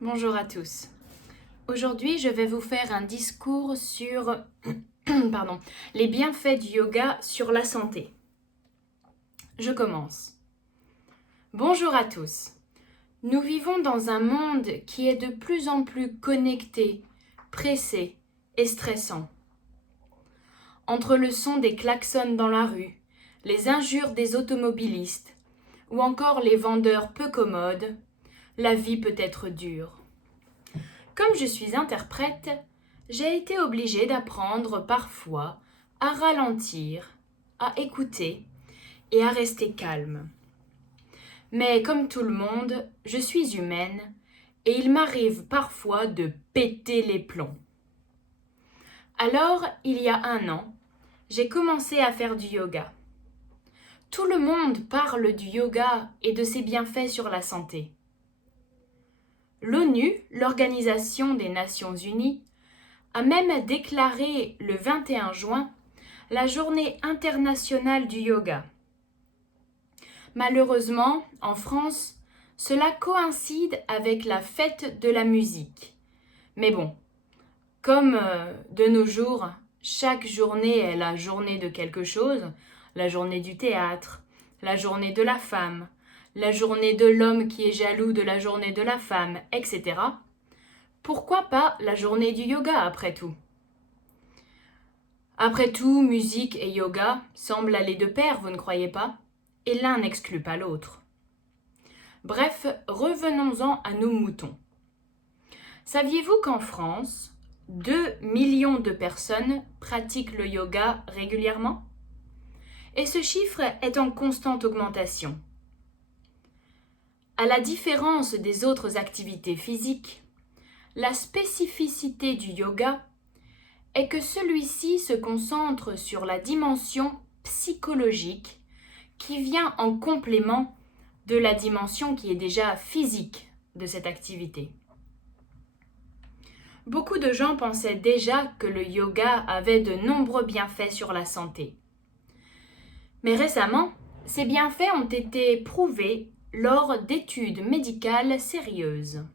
Bonjour à tous. Aujourd'hui, je vais vous faire un discours sur les bienfaits du yoga sur la santé. Je commence. Bonjour à tous. Nous vivons dans un monde qui est de plus en plus connecté, pressé et stressant. Entre le son des klaxons dans la rue, les injures des automobilistes ou encore les vendeurs peu commodes, la vie peut être dure. Comme je suis interprète, j'ai été obligée d'apprendre parfois à ralentir, à écouter et à rester calme. Mais comme tout le monde, je suis humaine et il m'arrive parfois de péter les plombs. Alors, il y a 1 an, j'ai commencé à faire du yoga. Tout le monde parle du yoga et de ses bienfaits sur la santé. L'ONU, l'Organisation des Nations Unies, a même déclaré le 21 juin la journée internationale du yoga. Malheureusement, en France, cela coïncide avec la fête de la musique. Mais bon, comme de nos jours, chaque journée est la journée de quelque chose, la journée du théâtre, la journée de la femme, la journée de l'homme qui est jaloux de la journée de la femme, etc. Pourquoi pas la journée du yoga après tout ? Après tout, musique et yoga semblent aller de pair, vous ne croyez pas ? Et l'un n'exclut pas l'autre. Bref, revenons-en à nos moutons. Saviez-vous qu'en France, 2 millions de personnes pratiquent le yoga régulièrement ? Et ce chiffre est en constante augmentation. À la différence des autres activités physiques, la spécificité du yoga est que celui-ci se concentre sur la dimension psychologique qui vient en complément de la dimension qui est déjà physique de cette activité. Beaucoup de gens pensaient déjà que le yoga avait de nombreux bienfaits sur la santé. Mais récemment, ces bienfaits ont été prouvés lors d'études médicales sérieuses.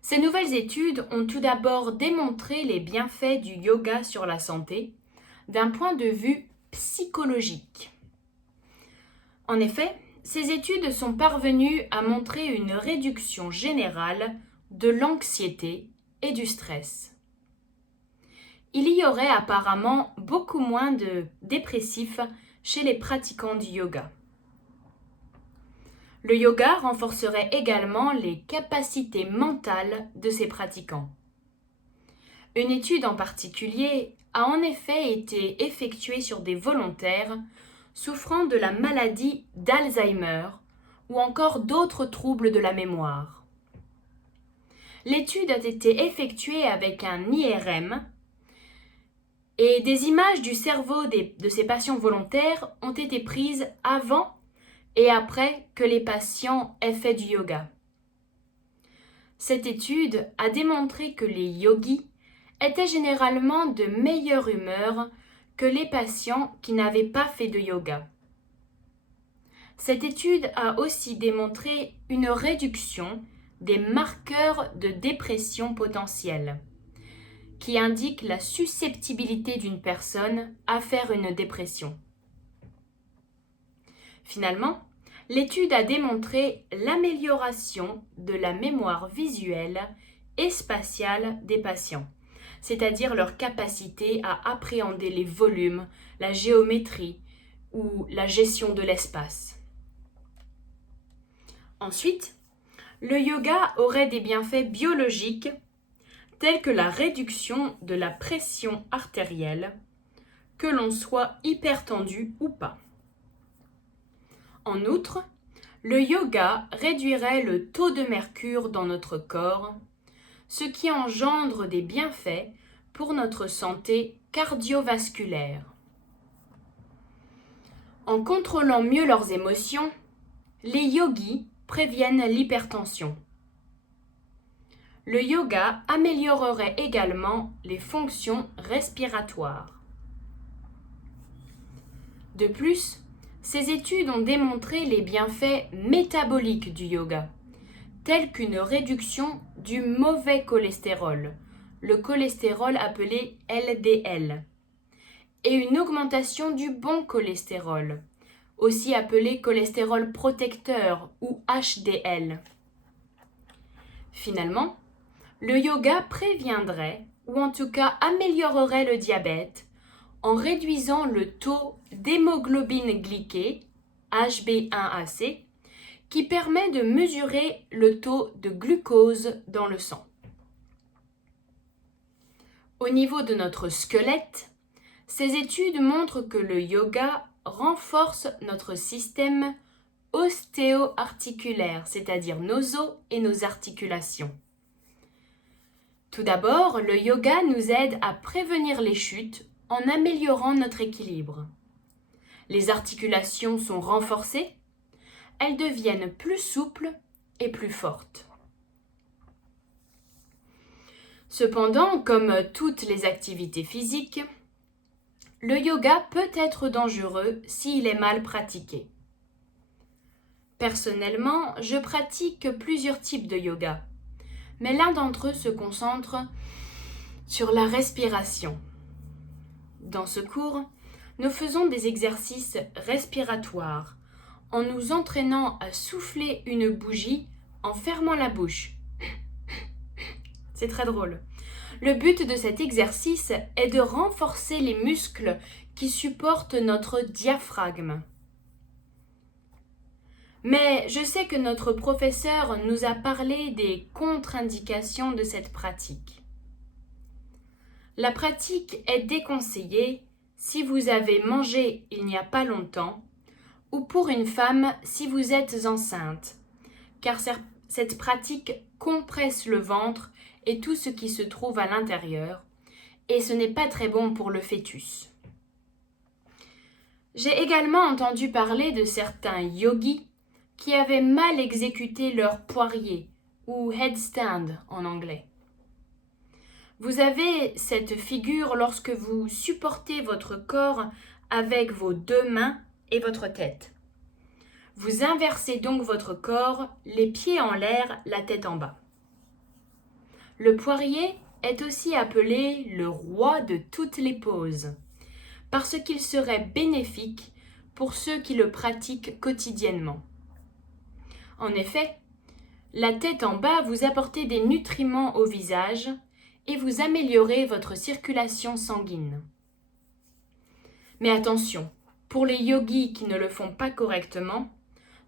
Ces nouvelles études ont tout d'abord démontré les bienfaits du yoga sur la santé d'un point de vue psychologique. En effet, ces études sont parvenues à montrer une réduction générale de l'anxiété et du stress. Il y aurait apparemment beaucoup moins de dépressifs chez les pratiquants du yoga. Le yoga renforcerait également les capacités mentales de ses pratiquants. Une étude en particulier a en effet été effectuée sur des volontaires souffrant de la maladie d'Alzheimer ou encore d'autres troubles de la mémoire. L'étude a été effectuée avec un IRM et des images du cerveau de ces patients volontaires ont été prises avant et après que les patients aient fait du yoga. Cette étude a démontré que les yogis étaient généralement de meilleure humeur que les patients qui n'avaient pas fait de yoga. Cette étude a aussi démontré une réduction des marqueurs de dépression potentielle, qui indiquent la susceptibilité d'une personne à faire une dépression. Finalement, l'étude a démontré l'amélioration de la mémoire visuelle et spatiale des patients, c'est-à-dire leur capacité à appréhender les volumes, la géométrie ou la gestion de l'espace. Ensuite, le yoga aurait des bienfaits biologiques tels que la réduction de la pression artérielle, que l'on soit hypertendu ou pas. En outre, le yoga réduirait le taux de mercure dans notre corps, ce qui engendre des bienfaits pour notre santé cardiovasculaire. En contrôlant mieux leurs émotions, les yogis préviennent l'hypertension. Le yoga améliorerait également les fonctions respiratoires. De plus, ces études ont démontré les bienfaits métaboliques du yoga, telles qu'une réduction du mauvais cholestérol, le cholestérol appelé LDL, et une augmentation du bon cholestérol, aussi appelé cholestérol protecteur ou HDL. Finalement, le yoga préviendrait, ou en tout cas améliorerait le diabète, en réduisant le taux d'hémoglobine glyquée, HbA1c, qui permet de mesurer le taux de glucose dans le sang. Au niveau de notre squelette, ces études montrent que le yoga renforce notre système ostéo-articulaire, c'est-à-dire nos os et nos articulations. Tout d'abord, le yoga nous aide à prévenir les chutes en améliorant notre équilibre. Les articulations sont renforcées, elles deviennent plus souples et plus fortes. Cependant, comme toutes les activités physiques, le yoga peut être dangereux s'il est mal pratiqué. Personnellement, je pratique plusieurs types de yoga, mais l'un d'entre eux se concentre sur la respiration. Dans ce cours, nous faisons des exercices respiratoires en nous entraînant à souffler une bougie en fermant la bouche. C'est très drôle. Le but de cet exercice est de renforcer les muscles qui supportent notre diaphragme. Mais je sais que notre professeur nous a parlé des contre-indications de cette pratique. La pratique est déconseillée si vous avez mangé il n'y a pas longtemps ou pour une femme si vous êtes enceinte, car cette pratique compresse le ventre et tout ce qui se trouve à l'intérieur, et ce n'est pas très bon pour le fœtus. J'ai également entendu parler de certains yogis qui avaient mal exécuté leur poirier, ou headstand en anglais. Vous avez cette figure lorsque vous supportez votre corps avec vos deux mains et votre tête. Vous inversez donc votre corps, les pieds en l'air, la tête en bas. Le poirier est aussi appelé le roi de toutes les poses, parce qu'il serait bénéfique pour ceux qui le pratiquent quotidiennement. En effet, la tête en bas vous apportez des nutriments au visage et vous améliorez votre circulation sanguine. Mais attention, pour les yogis qui ne le font pas correctement,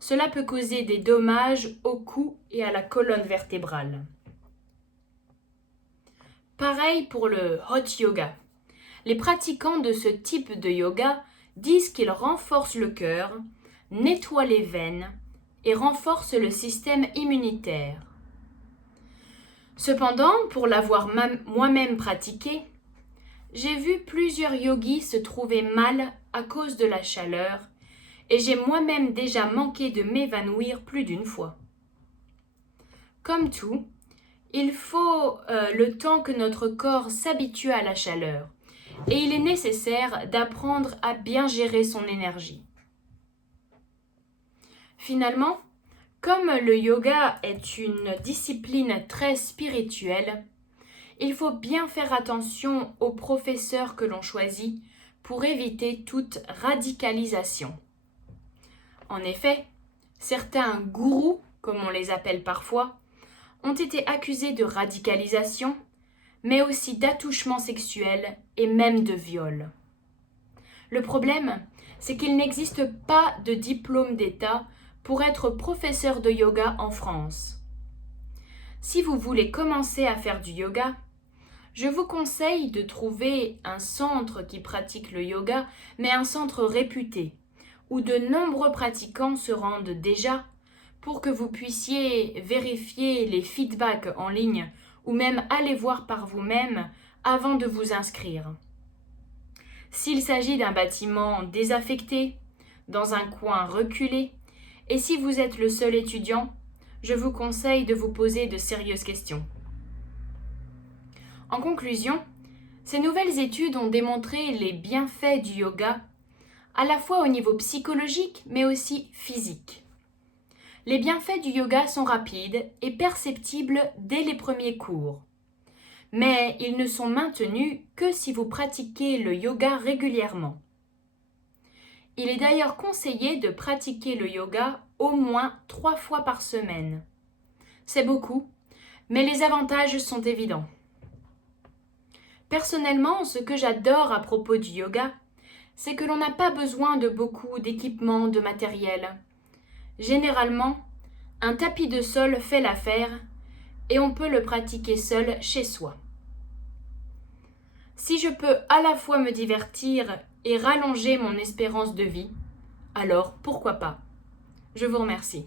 cela peut causer des dommages au cou et à la colonne vertébrale. Pareil pour le hot yoga. Les pratiquants de ce type de yoga disent qu'il renforce le cœur, nettoie les veines et renforce le système immunitaire. Cependant, pour l'avoir moi-même pratiqué, j'ai vu plusieurs yogis se trouver mal à cause de la chaleur et j'ai moi-même déjà manqué de m'évanouir plus d'une fois. Comme tout, il faut le temps que notre corps s'habitue à la chaleur et il est nécessaire d'apprendre à bien gérer son énergie. Finalement, comme le yoga est une discipline très spirituelle, il faut bien faire attention aux professeurs que l'on choisit pour éviter toute radicalisation. En effet, certains gourous, comme on les appelle parfois, ont été accusés de radicalisation, mais aussi d'attouchement sexuel et même de viol. Le problème, c'est qu'il n'existe pas de diplôme d'État pour être professeur de yoga en France. Si vous voulez commencer à faire du yoga, je vous conseille de trouver un centre qui pratique le yoga, mais un centre réputé, où de nombreux pratiquants se rendent déjà pour que vous puissiez vérifier les feedbacks en ligne ou même aller voir par vous-même avant de vous inscrire. S'il s'agit d'un bâtiment désaffecté, dans un coin reculé, et si vous êtes le seul étudiant, je vous conseille de vous poser de sérieuses questions. En conclusion, ces nouvelles études ont démontré les bienfaits du yoga, à la fois au niveau psychologique mais aussi physique. Les bienfaits du yoga sont rapides et perceptibles dès les premiers cours. Mais ils ne sont maintenus que si vous pratiquez le yoga régulièrement. Il est d'ailleurs conseillé de pratiquer le yoga au moins 3 fois par semaine. C'est beaucoup, mais les avantages sont évidents. Personnellement, ce que j'adore à propos du yoga, c'est que l'on n'a pas besoin de beaucoup d'équipements, de matériel. Généralement, un tapis de sol fait l'affaire et on peut le pratiquer seul chez soi. Si je peux à la fois me divertir et rallonger mon espérance de vie, alors pourquoi pas? Je vous remercie.